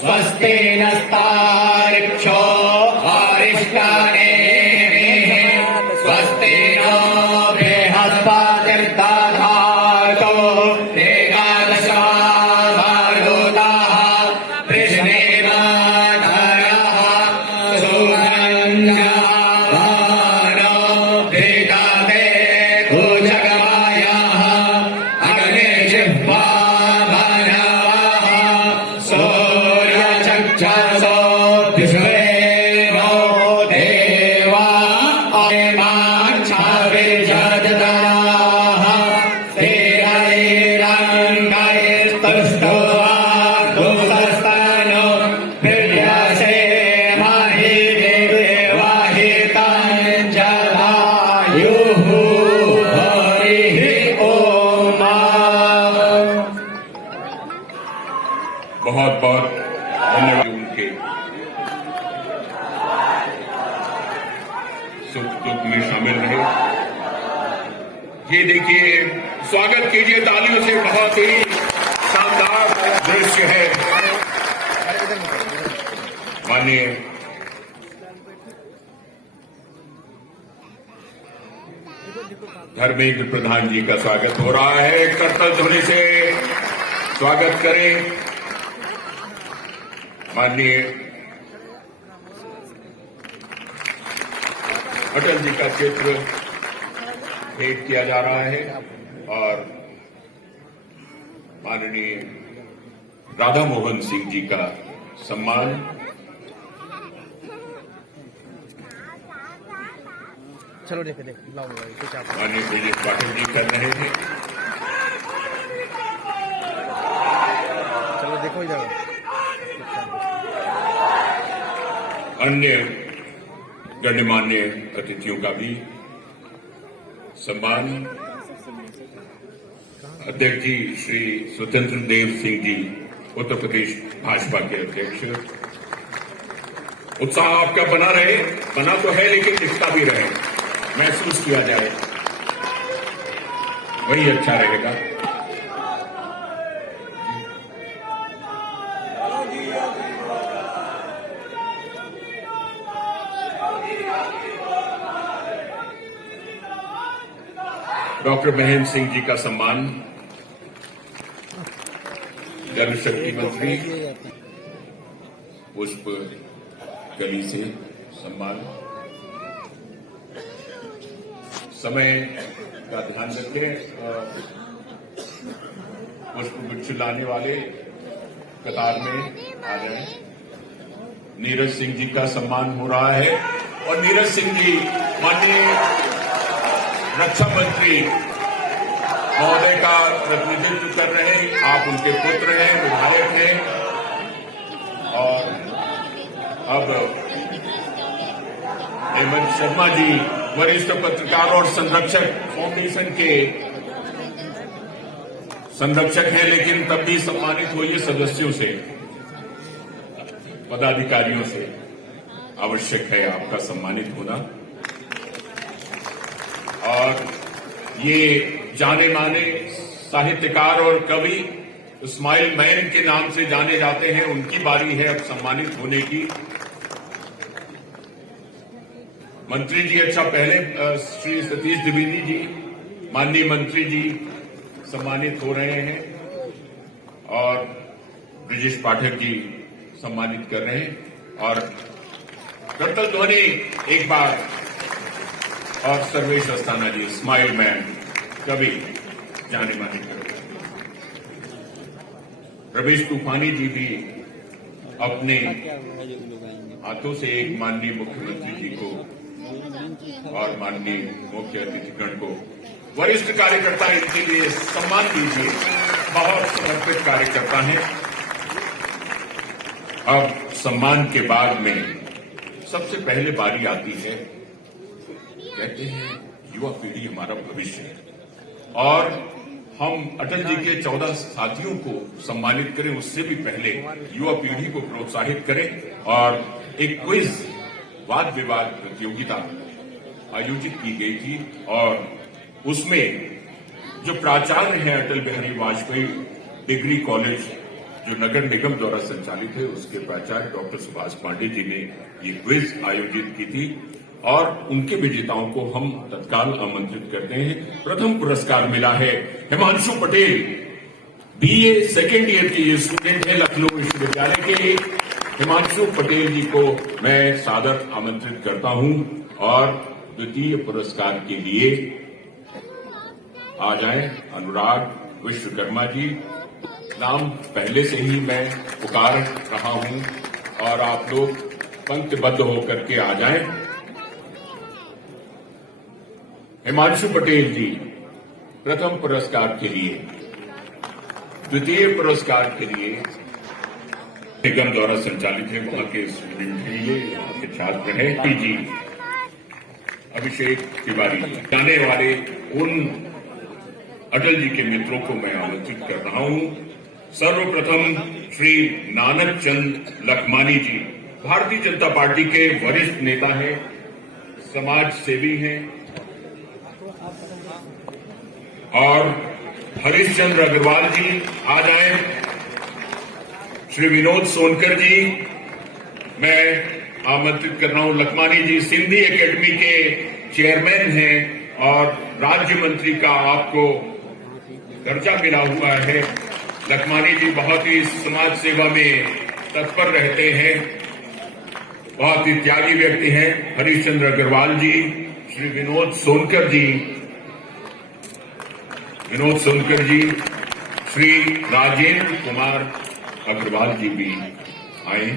स्वस्ति नस्तार्क्ष्यो अरिष्टानेमिः स्वस्ति नो बृहस्पतिर्दधातु एकादशो मरुतः कृष्णेनाधरः सुगन्धवानो भिदते भुजगमायः अग्ने जिह्वा सूर्यचक्षसो विश्वेनो देवा अयमाच्छाविजददाः स्थिरैरङ्गैस्तुष्ट्वा दुःखस्तनो प्रियसे महि देवाहितञ्जलायुः हरिः ओम्। बहुत बहुत धन्यवाद उनके सुख दुख में शामिल रहे। ये देखिए, स्वागत कीजिए तालियों से। बहुत ही शानदार दृश्य है। माननीय धर्मेंद्र प्रधान जी का स्वागत हो रहा है। करतल ध्वनि से स्वागत करें। माननीय अटल जी का चित्र भेंट किया जा रहा है और माननीय राधा मोहन सिंह जी का सम्मान चलो देखे देख माननीय ब्रिजेश पाठक जी कर रहे थे। चलो देखो इधर अन्य गण्यमान्य अतिथियों का भी सम्मान। अध्यक्ष जी श्री स्वतंत्र देव सिंह जी, उत्तर प्रदेश भाजपा के अध्यक्ष। उत्साह आपका बना रहे, बना तो है लेकिन दिखता भी रहे, महसूस किया जाए, वही अच्छा रहेगा। डॉक्टर महेंद्र सिंह जी का सम्मान। जल शक्ति मंत्री पुष्प कली से सम्मान। समय का ध्यान रखें। पुष्प गुच्छ लाने वाले कतार में आ जाएं। नीरज सिंह जी का सम्मान हो रहा है और नीरज सिंह जी माननीय रक्षा मंत्री महोदय का प्रतिनिधित्व कर रहे हैं। आप उनके पुत्र हैं, विधायक हैं और अब हेमंत शर्मा जी वरिष्ठ पत्रकार और संरक्षक फाउंडेशन के संरक्षक हैं, लेकिन तब भी सम्मानित हुए सदस्यों से, पदाधिकारियों से आवश्यक है आपका सम्मानित होना। और ये जाने माने साहित्यकार और कवि इस्माइल मैन के नाम से जाने जाते हैं, उनकी बारी है अब सम्मानित होने की। मंत्री जी अच्छा पहले श्री सतीश द्विवेदी जी, माननीय मंत्री जी सम्मानित हो रहे हैं और ब्रिजेश पाठक जी सम्मानित कर रहे हैं। और करतल ध्वनि एक बार और सर्वेश अस्थाना जी, स्माइल मैन, कवि, जाने माने कवि। रमेश तूफानी जी भी अपने हाथों से एक माननीय मुख्यमंत्री जी को और माननीय मुख्य अतिथिगण को, वरिष्ठ कार्यकर्ता, इनके लिए सम्मान दीजिए। बहुत समर्पित कार्यकर्ता हैं। अब सम्मान के बाद में सबसे पहले बारी आती है, कहते हैं युवा पीढ़ी हमारा भविष्य है और हम अटल जी के 14 साथियों को सम्मानित करें, उससे भी पहले युवा पीढ़ी को प्रोत्साहित करें और एक क्विज वाद विवाद प्रतियोगिता आयोजित की गई थी और उसमें जो प्राचार्य हैं अटल बिहारी वाजपेयी डिग्री कॉलेज जो नगर निगम द्वारा संचालित है उसके प्राचार्य डॉक्टर सुभाष पांडे जी ने ये क्विज आयोजित की थी और उनके विजेताओं को हम तत्काल आमंत्रित करते हैं। प्रथम पुरस्कार मिला है Himanshu Patel, BA second year के ये स्टूडेंट है लखनऊ विश्वविद्यालय के। हिमांशु पटेल जी को मैं सादर आमंत्रित करता हूं और द्वितीय पुरस्कार के लिए आ जाएं अनुराग विश्वकर्मा जी। नाम पहले से ही मैं पुकार रहा हूं और आप लोग पंक्तिबद्ध होकर के आ जाएं। हिमांशु पटेल जी प्रथम पुरस्कार के लिए, द्वितीय पुरस्कार के लिए निगम द्वारा संचालित है, वहां के स्टूडेंट के लिए, वहां के छात्र हैं जी। अभिषेक तिवारी जाने वाले उन अटल जी के मित्रों को मैं आमंत्रित कर रहा हूं। सर्वप्रथम श्री नानक चंद लखमानी जी, भारतीय जनता पार्टी के वरिष्ठ नेता हैं, समाज सेवी हैं और हरीशचंद्र अग्रवाल जी आ जाएं। श्री विनोद सोनकर जी मैं आमंत्रित कर रहा हूं। लखमानी जी सिंधी एकेडमी के चेयरमैन हैं और राज्य मंत्री का आपको दर्जा मिला हुआ है। लखमानी जी बहुत ही समाज सेवा में तत्पर रहते हैं, बहुत ही त्यागी व्यक्ति हैं। हरीशचंद्र अग्रवाल जी, श्री विनोद सोनकर जी, श्री राजेंद्र कुमार अग्रवाल जी भी आए।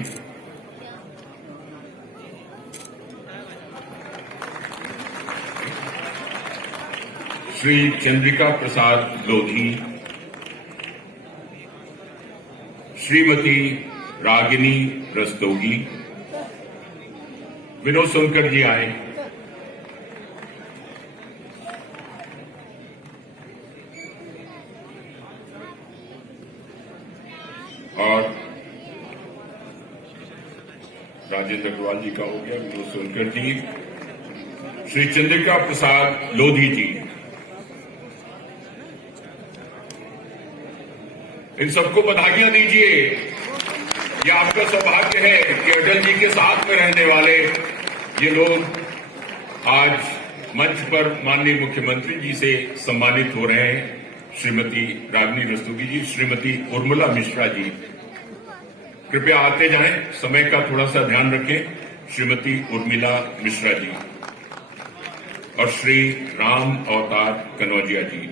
श्री चंद्रिका प्रसाद लोधी, श्रीमती रागिनी रस्तोगी, विनोद सोनकर जी आए। और राजेंद्र अग्रवाल जी का हो गया, विनोद सोनकर जी, श्री चंद्रिका प्रसाद लोधी जी, इन सबको बधाइयां दीजिए। ये आपका सौभाग्य है कि अटल जी के साथ में रहने वाले ये लोग आज मंच पर माननीय मुख्यमंत्री जी से सम्मानित हो रहे हैं। श्रीमती रागिनी रस्तोगी जी, श्रीमती उर्मिला मिश्रा जी, कृपया आते जाएं, समय का थोड़ा सा ध्यान रखें। श्रीमती उर्मिला मिश्रा जी और श्री राम अवतार कनौजिया जी,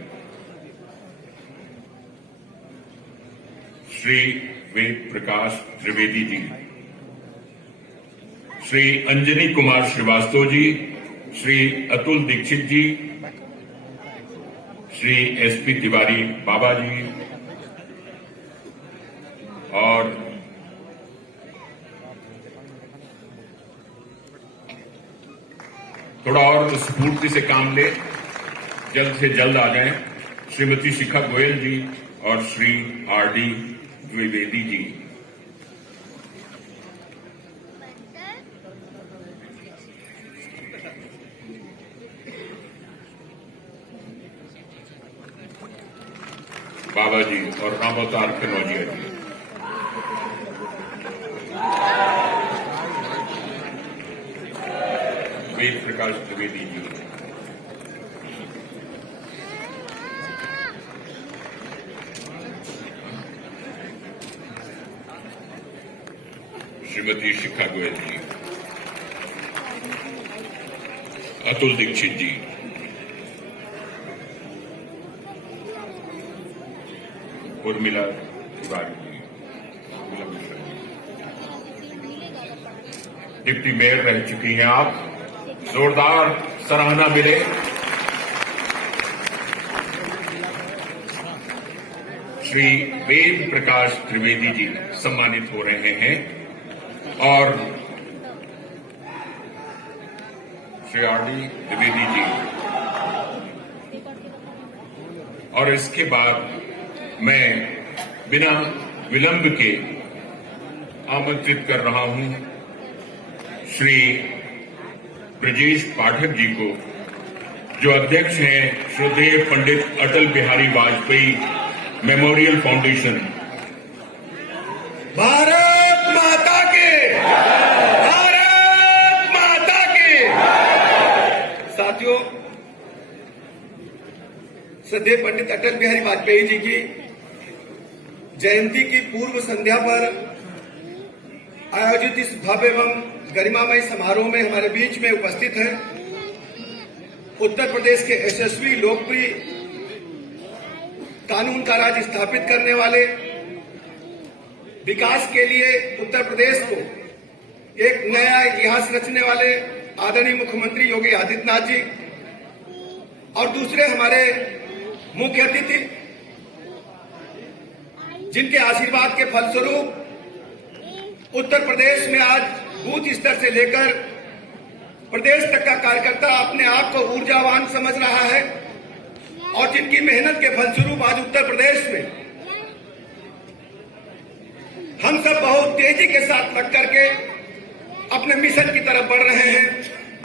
श्री वेद प्रकाश त्रिवेदी जी, श्री अंजनी कुमार श्रीवास्तव जी, श्री अतुल दीक्षित जी, श्री एसपी तिवारी बाबा जी और थोड़ा और स्फूर्ति से काम ले, जल्द से जल्द आ जाएं, श्रीमती शिखा गोयल जी और श्री आरडी द्विवेदी जी। बाबा जी और रामावतार कनौजिया जी। वेद प्रकाश द्विवेदी जी, श्रीमती शिखा गोयल जी, अतुल दीक्षित जी, उर्मिला तिवारी जी, उर्मिला मिश्रा जी, डिप्टी मेयर रह चुकी हैं आप, जोरदार सराहना मिले। श्री वेद प्रकाश त्रिवेदी जी सम्मानित हो रहे हैं और श्री आरडी द्विवेदी जी, और इसके बाद मैं बिना विलंब के आमंत्रित कर रहा हूं श्री ब्रजेश पाठक जी को, जो अध्यक्ष हैं श्रद्धेय पंडित अटल बिहारी वाजपेयी मेमोरियल फाउंडेशन, श्रद्धेय पंडित अटल बिहारी वाजपेयी जी की जयंती की पूर्व संध्या पर आयोजित इस भव्य एवं गरिमामय समारोह में हमारे बीच में उपस्थित हैं उत्तर प्रदेश के यशस्वी लोकप्रिय कानून का राज स्थापित करने वाले, विकास के लिए उत्तर प्रदेश को एक नया इतिहास रचने वाले आदरणीय मुख्यमंत्री योगी आदित्यनाथ जी और दूसरे हमारे मुख्य अतिथि जिनके आशीर्वाद के फलस्वरूप उत्तर प्रदेश में आज बूथ स्तर से लेकर प्रदेश तक का कार्यकर्ता अपने आप को ऊर्जावान समझ रहा है और जिनकी मेहनत के फलस्वरूप आज उत्तर प्रदेश में हम सब बहुत तेजी के साथ लग करके अपने मिशन की तरफ बढ़ रहे हैं।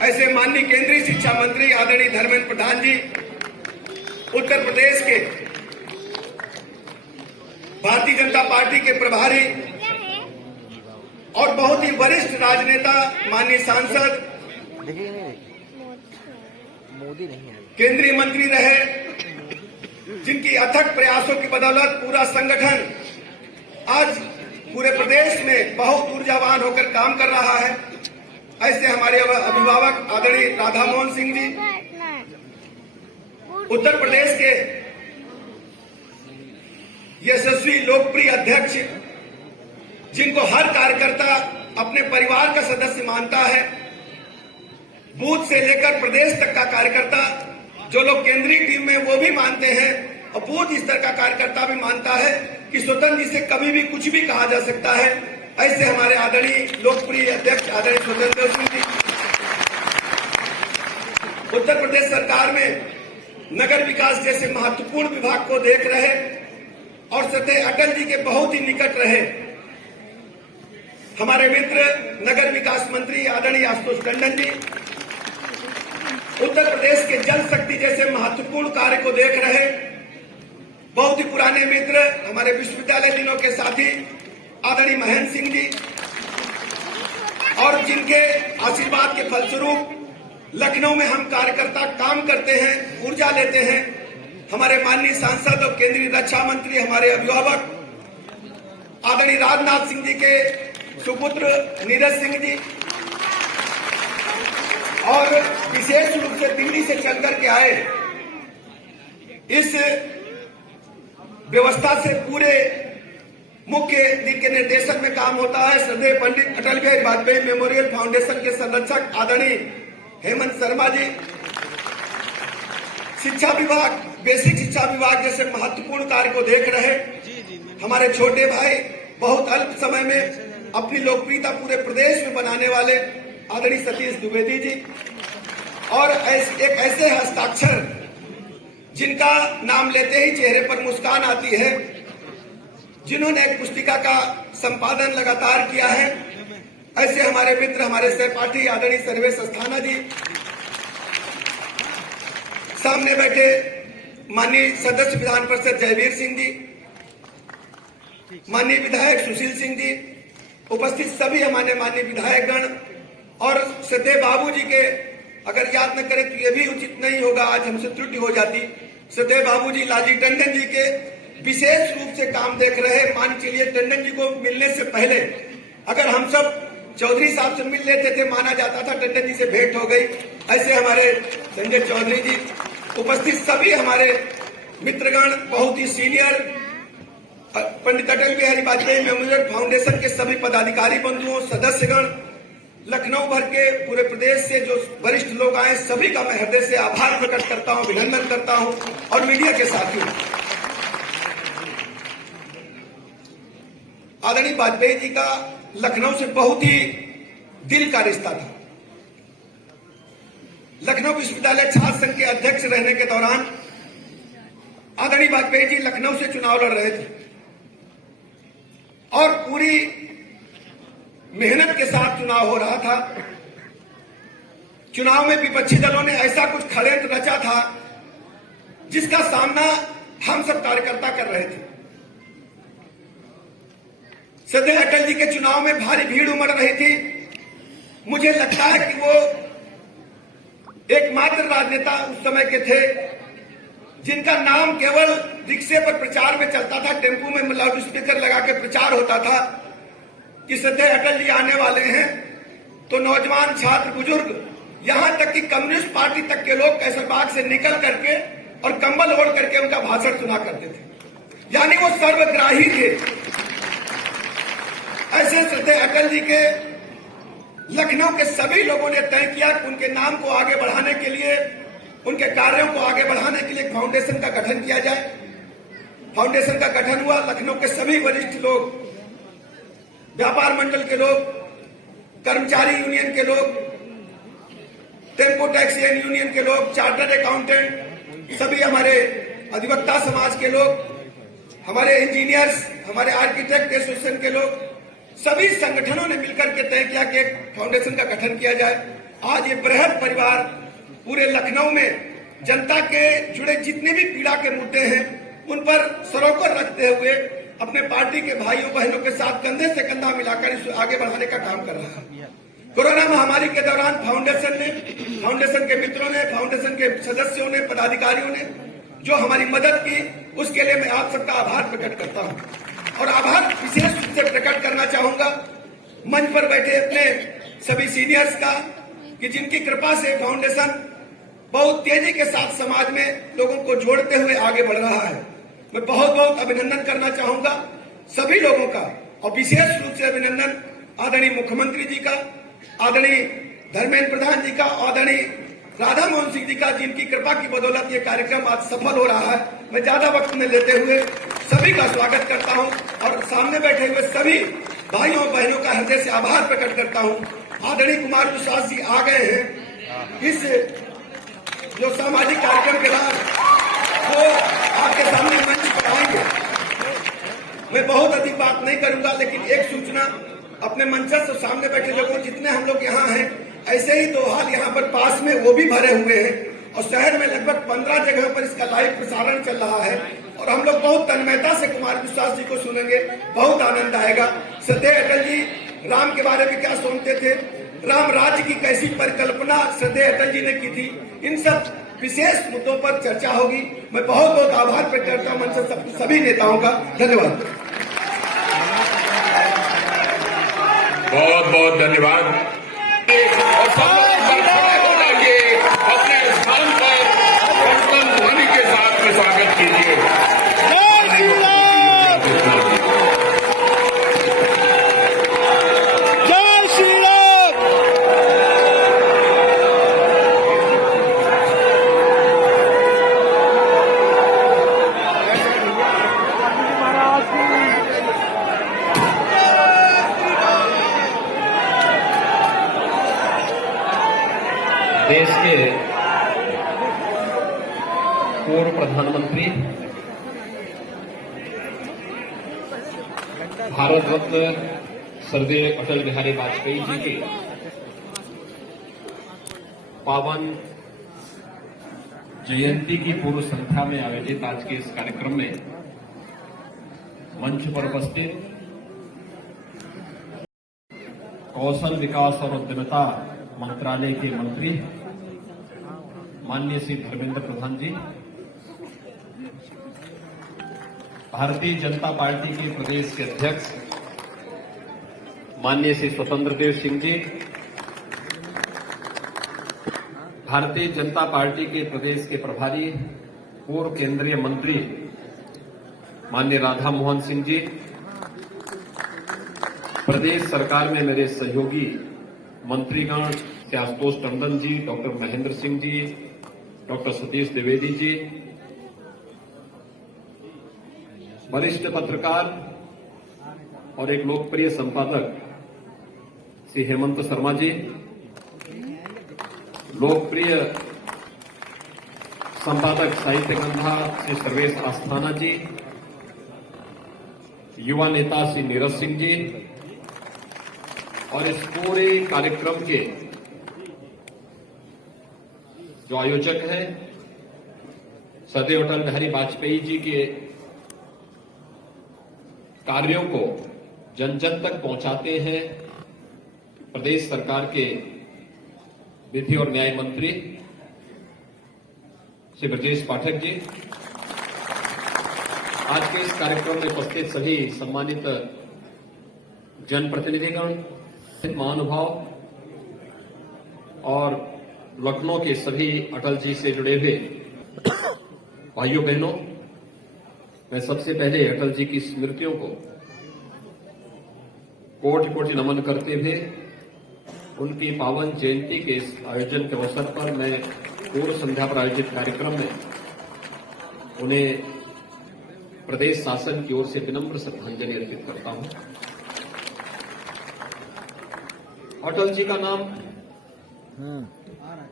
ऐसे माननीय केंद्रीय शिक्षा मंत्री आदरणीय धर्मेंद्र प्रधान जी, उत्तर प्रदेश के भारतीय जनता पार्टी के प्रभारी और बहुत ही वरिष्ठ राजनेता माननीय सांसद, मोदी नहीं है, केंद्रीय मंत्री रहे, जिनकी अथक प्रयासों की बदौलत पूरा संगठन आज पूरे प्रदेश में बहुत ऊर्जावान होकर काम कर रहा है। ऐसे हमारे अभिभावक आदरणीय राधा मोहन सिंह जी, उत्तर प्रदेश के यशस्वी लोकप्रिय अध्यक्ष, जिनको हर कार्यकर्ता अपने परिवार का सदस्य मानता है, बूथ से लेकर प्रदेश तक का कार्यकर्ता, जो लोग केंद्रीय टीम में वो भी मानते हैं और बूथ स्तर का कार्यकर्ता भी मानता है कि स्वतंत्र जी से कभी भी कुछ भी कहा जा सकता है। ऐसे हमारे आदरणीय लोकप्रिय अध्यक्ष आदरणीय स्वतंत्र देव सिंह जी, उत्तर प्रदेश सरकार में नगर विकास जैसे महत्वपूर्ण विभाग को देख रहे और सदैव अटल जी के बहुत ही निकट रहे हमारे मित्र नगर विकास मंत्री आदरणीय आशुतोष टंडन जी, उत्तर प्रदेश के जल शक्ति जैसे महत्वपूर्ण कार्य को देख रहे बहुत ही पुराने मित्र हमारे विश्वविद्यालय दिनों के साथी आदरणीय महेंद्र सिंह जी, और जिनके आशीर्वाद के फलस्वरूप लखनऊ में हम कार्यकर्ता काम करते हैं, ऊर्जा लेते हैं, हमारे माननीय सांसद और केंद्रीय रक्षा मंत्री हमारे अभिभावक आदरणीय राजनाथ सिंह जी के सुपुत्र नीरज सिंह जी, और विशेष रूप से दिल्ली से चल करके आए इस व्यवस्था से पूरे मुख्य जिनके निर्देशन में काम होता है श्रद्धेय पंडित अटल बिहारी वाजपेयी मेमोरियल फाउंडेशन के संरक्षक आदरणीय हेमंत शर्मा जी, शिक्षा विभाग, बेसिक शिक्षा विभाग जैसे महत्वपूर्ण कार्य को देख रहे हमारे छोटे भाई, बहुत अल्प समय में अपनी लोकप्रियता पूरे प्रदेश में बनाने वाले आदरणीय सतीश द्विवेदी जी, और एक ऐसे हस्ताक्षर जिनका नाम लेते ही चेहरे पर मुस्कान आती है, जिन्होंने एक पुस्तिका का संपादन लगातार किया है। ऐसे हमारे मित्र हमारे सहपाठी आदरणीय सर्वेश अस्थाना जी, सामने बैठे माननीय सदस्य विधान परिषद जयवीर सिंह जी, माननीय विधायक सुशील सिंह जी, उपस्थित सभी हमारे माननीय विधायकगण, और सदैव बाबू जी के अगर याद न करें तो ये भी उचित नहीं होगा, आज हमसे त्रुटि हो जाती, सदैव बाबू जी लालजी टंडन जी के विशेष रूप से काम देख रहे। मान चलिए टंडन जी को मिलने से पहले अगर हम सब चौधरी साहब से मिल लेते थे, माना जाता था टंडन जी से भेंट हो गई। ऐसे हमारे संजय चौधरी जी, उपस्थित सभी हमारे मित्रगण, बहुत ही सीनियर पंडित अटल बिहारी वाजपेयी मेमोरियल फाउंडेशन के सभी पदाधिकारी बंधुओं, सदस्यगण, लखनऊ भर के पूरे प्रदेश से जो वरिष्ठ लोग आए, सभी का मैं हृदय से आभार प्रकट करता हूं, अभिनंदन करता हूं, और मीडिया के साथियों, आदरणीय वाजपेयी जी का लखनऊ से बहुत ही दिल का रिश्ता था। लखनऊ विश्वविद्यालय छात्र संघ के अध्यक्ष रहने के दौरान आदरणीय वाजपेयी जी लखनऊ से चुनाव लड़ रहे थे और पूरी मेहनत के साथ चुनाव हो रहा था। चुनाव में विपक्षी दलों ने ऐसा कुछ षड्यंत्र रचा था जिसका सामना हम सब कार्यकर्ता कर रहे थे। सदैव अटल जी के चुनाव में भारी भीड़ उमड़ रही थी। मुझे लगता है कि वो एकमात्र राजनेता उस समय के थे जिनका नाम केवल रिक्शे पर प्रचार में चलता था, टेम्पू में लाउड स्पीकर लगा के प्रचार होता था कि श्रद्धेय अटल जी आने वाले हैं, तो नौजवान, छात्र, बुजुर्ग, यहां तक कि कम्युनिस्ट पार्टी तक के लोग कैसरबाग से निकल करके और कंबल ओढ़ करके उनका भाषण सुना करते थे। यानी वो सर्वग्राही थे। ऐसे श्रद्धेय अटल जी के लखनऊ के सभी लोगों ने तय किया कि उनके नाम को आगे बढ़ाने के लिए, उनके कार्यों को आगे बढ़ाने के लिए एक फाउंडेशन का गठन किया जाए। फाउंडेशन का गठन हुआ। लखनऊ के सभी वरिष्ठ लोग, व्यापार मंडल के लोग, कर्मचारी यूनियन के लोग, टेम्पो टैक्सी यूनियन के लोग, चार्टर्ड अकाउंटेंट, सभी हमारे अधिवक्ता समाज के लोग, हमारे इंजीनियर्स, हमारे आर्किटेक्ट एसोसिएशन के लोग, सभी संगठनों ने मिलकर के तय किया कि एक फाउंडेशन का गठन किया जाए। आज ये बृहद परिवार पूरे लखनऊ में जनता के जुड़े जितने भी पीड़ा के मुद्दे हैं उन पर सरोकार रखते हुए अपने पार्टी के भाइयों बहनों के साथ कंधे से कंधा मिलाकर इसे आगे बढ़ाने का काम कर रहा है। कोरोना महामारी के दौरान फाउंडेशन ने, फाउंडेशन के मित्रों ने, फाउंडेशन के सदस्यों ने, पदाधिकारियों ने जो हमारी मदद की, उसके लिए मैं आप सबका आभार प्रकट करता हूं। और आभार विशेष रूप से प्रकट करना चाहूंगा मंच पर बैठे अपने सभी सीनियर्स का, कि जिनकी कृपा से फाउंडेशन बहुत तेजी के साथ समाज में लोगों को जोड़ते हुए आगे बढ़ रहा है। मैं बहुत बहुत अभिनंदन करना चाहूंगा सभी लोगों का, और विशेष रूप से अभिनंदन आदरणीय मुख्यमंत्री जी का, आदरणीय धर्मेंद्र प्रधान जी का, आदरणीय राधा मोहन सिंह जी का, जिनकी कृपा की बदौलत ये कार्यक्रम आज सफल हो रहा है। मैं ज्यादा वक्त में लेते हुए सभी का स्वागत करता हूं और सामने बैठे हुए सभी भाइयों बहनों का हृदय से आभार प्रकट करता हूं। आदरणीय कुमार विश्वास जी आ गए हैं। इस जो सामाजिक कार्यक्रम के बाद वो आपके सामने मंच पर आएंगे। मैं बहुत अधिक बात नहीं करूंगा, लेकिन एक सूचना अपने मंचस्थ सामने बैठे लोगों, जितने हम लोग यहाँ हैं, ऐसे ही 2 हाल यहाँ पर पास में वो भी भरे हुए हैं, और शहर में लगभग 15 जगह पर इसका लाइव प्रसारण चल रहा है, और हम लोग बहुत तन्मयता से कुमार विश्वास जी को सुनेंगे, बहुत आनंद आएगा। श्रद्धेय अटल जी राम के बारे में क्या सोचते थे, राम राज्य की कैसी परिकल्पना श्रद्धेय अटल जी ने की थी, इन सब विशेष मुद्दों पर चर्चा होगी। मैं बहुत बहुत आभार प्रकट करता हूं मंच से सभी नेताओं का। धन्यवाद। बहुत बहुत धन्यवाद। और सब लोग खड़े हो जाइए, अपने स्थान पर संपन्न ध्वनि के साथ में स्वागत कीजिए। जय श्री राम। देश के पूर्व प्रधानमंत्री, भारत रत्न स्वर्गीय अटल बिहारी वाजपेयी जी की पावन जयंती की पूर्व संध्या में आयोजित आज के इस कार्यक्रम में मंच पर उपस्थित कौशल विकास और उद्यमिता मंत्रालय के मंत्री माननीय श्री धर्मेंद्र प्रधान जी, भारतीय जनता पार्टी के प्रदेश के अध्यक्ष माननीय श्री स्वतंत्र देव सिंह जी, भारतीय जनता पार्टी के प्रदेश के प्रभारी पूर्व केंद्रीय मंत्री माननीय राधा मोहन सिंह जी, प्रदेश सरकार में मेरे सहयोगी मंत्रीगण श्री आशुतोष टंडन जी, डॉक्टर महेंद्र सिंह जी, डॉक्टर सतीश द्विवेदी जी, वरिष्ठ पत्रकार और एक लोकप्रिय संपादक श्री हेमंत शर्मा जी, लोकप्रिय संपादक साहित्य गंधा श्री सर्वेश आस्थाना जी, युवा नेता श्री नीरज सिंह जी, और इस पूरे कार्यक्रम के जो आयोजक हैं, श्रद्धेय अटल बिहारी वाजपेयी जी के कार्यों को जन जन तक पहुंचाते हैं प्रदेश सरकार के विधि और न्याय मंत्री श्री ब्रजेश पाठक जी, आज के इस कार्यक्रम में उपस्थित सभी सम्मानित जनप्रतिनिधिगण, महानुभाव और लखनऊ के सभी अटल जी से जुड़े हुए भाइयों बहनों, मैं सबसे पहले अटल जी की स्मृतियों को कोटि कोटि नमन करते हुए उनकी पावन जयंती के इस आयोजन के अवसर पर मैं पूर्व संध्या पर आयोजित कार्यक्रम में उन्हें प्रदेश शासन की ओर से विनम्र श्रद्धांजलि अर्पित करता हूं। अटल जी का नाम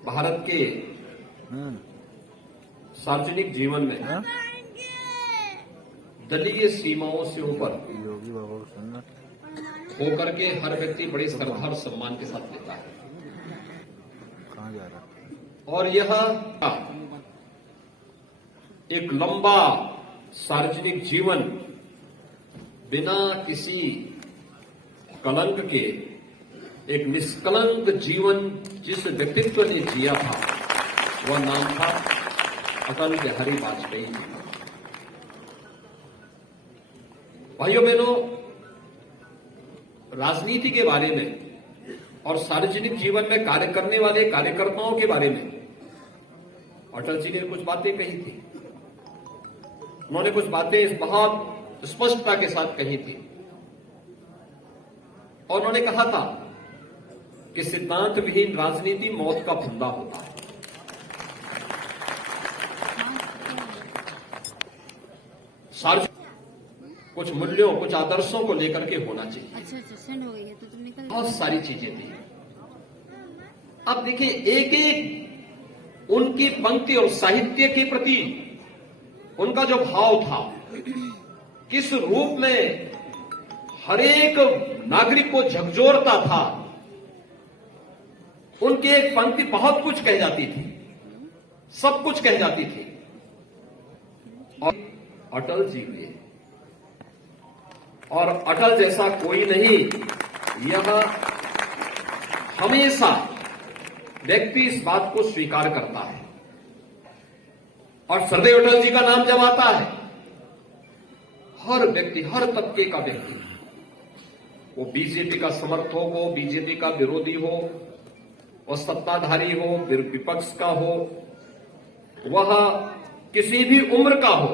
भारत के सार्वजनिक जीवन में दलीय सीमाओं से ऊपर योगी बाबा को सुनना होकर के हर व्यक्ति बड़े श्रद्धा और सम्मान के साथ लेता है। कहाँ जा रहा और यह एक लंबा सार्वजनिक जीवन बिना किसी कलंक के, एक निष्कलंक जीवन जिस व्यक्तित्व ने जिया था वह नाम था अटल बिहारी वाजपेयी जी। भाइयों बहनों, राजनीति के बारे में और सार्वजनिक जीवन में कार्य करने वाले कार्यकर्ताओं के बारे में अटल जी ने कुछ बातें कही थी। उन्होंने कुछ बातें बहुत स्पष्टता के साथ कही थी और उन्होंने कहा था कि सिद्धांत विहीन राजनीति मौत का फंदा होता है। सार्वजनिक कुछ मूल्यों, कुछ आदर्शों को लेकर के होना चाहिए। अच्छा, सेंड हो गई है तो तुम निकल। बहुत सारी चीजें थी। अब देखिए, एक एक उनकी पंक्ति और साहित्य के प्रति उनका जो भाव था, किस रूप में हर एक नागरिक को झकझोरता था। उनकी एक पंक्ति बहुत कुछ कह जाती थी, सब कुछ कह जाती थी। और अटल जी हुए, और अटल जैसा कोई नहीं, यह हमेशा व्यक्ति इस बात को स्वीकार करता है। और सदैव अटल जी का नाम जब आता है, हर व्यक्ति, हर तबके का व्यक्ति, वो बीजेपी का समर्थक हो, बीजेपी का विरोधी हो, वह सत्ताधारी हो, विपक्ष का हो, वह किसी भी उम्र का हो,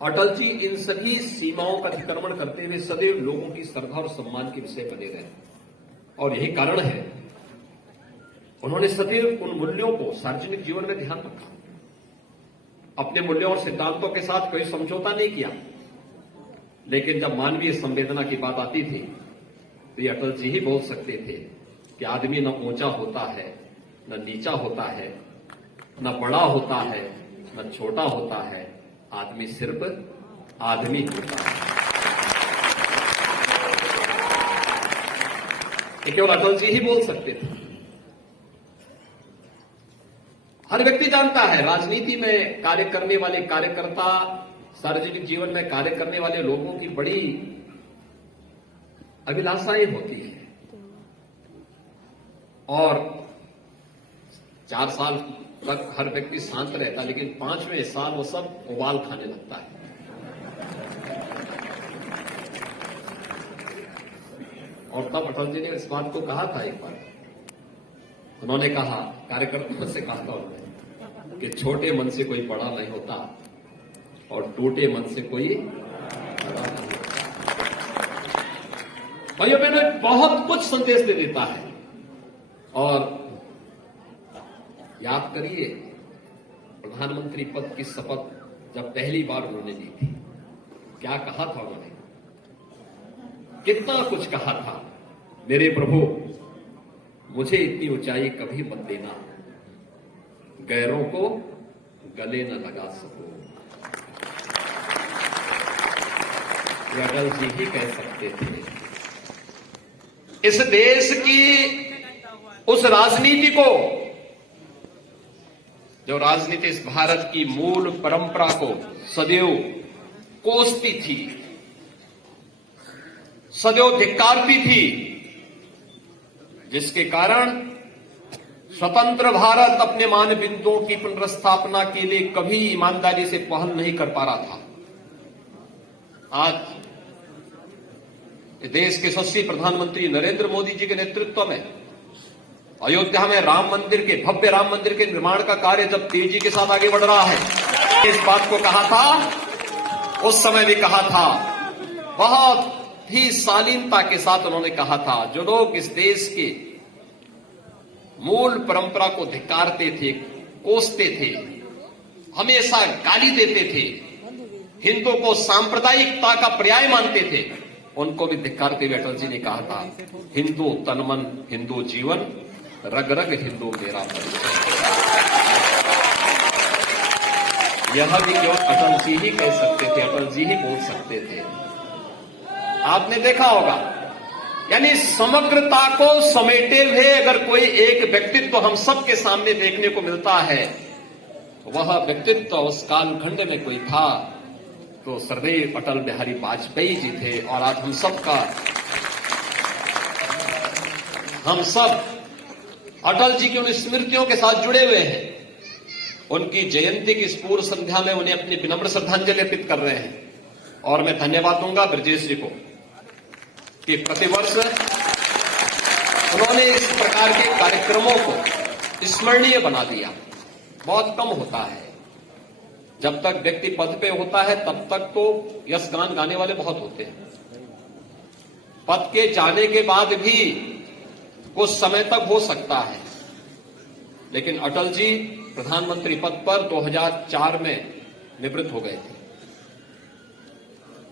अटल जी इन सभी सीमाओं का अतिक्रमण करते हुए सदैव लोगों की श्रद्धा और सम्मान के विषय बने रहे। और यही कारण है उन्होंने सदैव उन मूल्यों को सार्वजनिक जीवन में ध्यान रखा। अपने मूल्यों और सिद्धांतों के साथ कोई समझौता नहीं किया। लेकिन जब मानवीय संवेदना की बात आती थी तो ये अटल जी ही बोल सकते थे कि आदमी न ऊंचा होता है, न नीचा होता है, न बड़ा होता है, न छोटा होता है, आदमी सिर्फ आदमी होता है। ये केवल अटल जी ही बोल सकते थे। हर व्यक्ति जानता है, राजनीति में कार्य करने वाले कार्यकर्ता, सार्वजनिक जीवन में कार्य करने वाले लोगों की बड़ी अभिलाषाएं होती हैं। और 4 साल तक हर व्यक्ति शांत रहता, लेकिन 5वें साल वो सब उबाल खाने लगता है। और तब अटल जी ने इस बात को कहा था एक बार। उन्होंने कहा, कार्यकर्ताओं से कहा था उन्होंने कि छोटे मन से कोई बड़ा नहीं होता और टूटे मन से कोई बड़ा नहीं होता। भाइयों बहनों, बहुत कुछ संदेश दे देता है। और याद करिए, प्रधानमंत्री पद की शपथ जब पहली बार उन्होंने ली थी, क्या कहा था उन्होंने? कितना कुछ कहा था, मेरे प्रभु मुझे इतनी ऊंचाई कभी मत देना, गैरों को गले न लगा सको। ये अटल जी ही कह सकते थे। इस देश की उस राजनीति को, जो राजनीति इस भारत की मूल परंपरा को सदैव कोसती थी, सदैव धिक्कारती थी, जिसके कारण स्वतंत्र भारत अपने मानबिंदुओं की पुनर्स्थापना के लिए कभी ईमानदारी से पहल नहीं कर पा रहा था। आज देश के यशस्वी प्रधानमंत्री नरेंद्र मोदी जी के नेतृत्व में अयोध्या में राम मंदिर के भव्य राम मंदिर के निर्माण का कार्य जब तेजी के साथ आगे बढ़ रहा है, इस बात को कहा था, उस समय भी कहा था, बहुत ही शालीनता के साथ उन्होंने कहा था, जो लोग इस देश के मूल परंपरा को धिक्कारते थे, कोसते थे, हमेशा गाली देते थे, हिंदू को सांप्रदायिकता का पर्याय मानते थे, उनको भी धिक्कारते हुए अटल जी ने कहा था, हिंदू तन मन हिंदू जीवन, रग रग हिंदू मेरा परिचय। यह भी जो अटल जी ही कह सकते थे, अटल जी ही बोल सकते थे। आपने देखा होगा, यानी समग्रता को समेटे हुए अगर कोई एक व्यक्तित्व हम सबके सामने देखने को मिलता है, वह व्यक्तित्व उस कालखंड में कोई था तो सर्वदेव अटल बिहारी वाजपेयी जी थे। और आज हम सब अटल जी की उन स्मृतियों के साथ जुड़े हुए हैं। उनकी जयंती की इस पूर्व संध्या में उन्हें अपनी विनम्र श्रद्धांजलि अर्पित कर रहे हैं। और मैं धन्यवाद दूंगा ब्रजेश जी को कि प्रतिवर्ष उन्होंने इस प्रकार के कार्यक्रमों को स्मरणीय बना दिया। बहुत कम होता है, जब तक व्यक्ति पद पे होता है तब तक तो यश गान गाने वाले बहुत होते हैं, पद के जाने के बाद भी कुछ समय तक हो सकता है। लेकिन अटल जी प्रधानमंत्री पद पर 2004 में निवृत्त हो गए थे।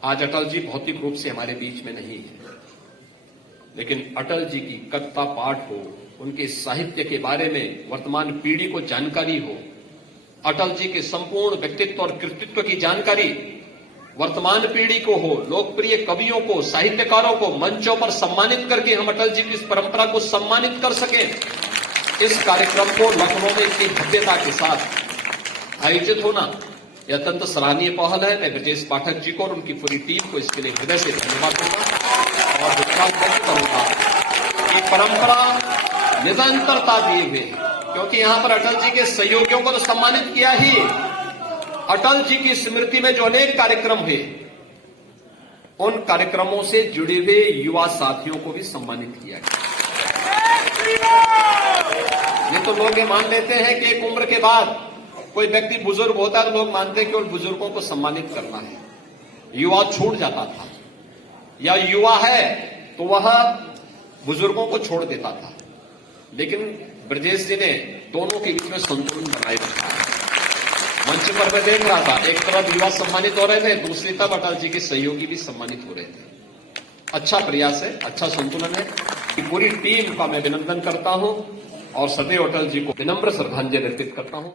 आज अटल जी भौतिक रूप से हमारे बीच में नहीं है, लेकिन अटल जी की कविता पाठ हो, उनके साहित्य के बारे में वर्तमान पीढ़ी को जानकारी हो, अटल जी के संपूर्ण व्यक्तित्व और कृतित्व की जानकारी वर्तमान पीढ़ी को हो, लोकप्रिय कवियों को, साहित्यकारों को मंचों पर सम्मानित करके हम अटल जी की इस परंपरा को सम्मानित कर सकें। इस कार्यक्रम को लखनऊ में इतनी भव्यता के साथ आयोजित होना यह अत्यंत सराहनीय पहल है। मैं ब्रजेश पाठक जी को और उनकी पूरी टीम को इसके लिए हृदय से धन्यवाद दूंगा और विश्वास व्यक्त करूंगा कि परंपरा निरंतरता दिए हुए, क्योंकि यहां पर अटल जी के सहयोगियों को तो सम्मानित किया ही, अटल जी की स्मृति में जो अनेक कार्यक्रम हुए, उन कार्यक्रमों से जुड़े हुए युवा साथियों को भी सम्मानित किया गया। ये तो लोग ये मान लेते हैं कि एक उम्र के बाद कोई व्यक्ति बुजुर्ग होता है तो लोग मानते हैं कि उन बुजुर्गों को सम्मानित करना है। युवा छूट जाता था, या युवा है तो वह बुजुर्गों को छोड़ देता था। लेकिन ब्रजेश जी ने दोनों के बीच में संतुलन बनाए रखा है। मंच पर मैं देख रहा था, एक तरफ युवा सम्मानित हो रहे थे, दूसरी तरफ अटल जी के सहयोगी भी सम्मानित हो रहे थे। अच्छा प्रयास है, अच्छा संतुलन है। पूरी टीम का मैं अभिनंदन करता हूं और सदैव अटल जी को विनम्र श्रद्धांजलि अर्पित करता हूं।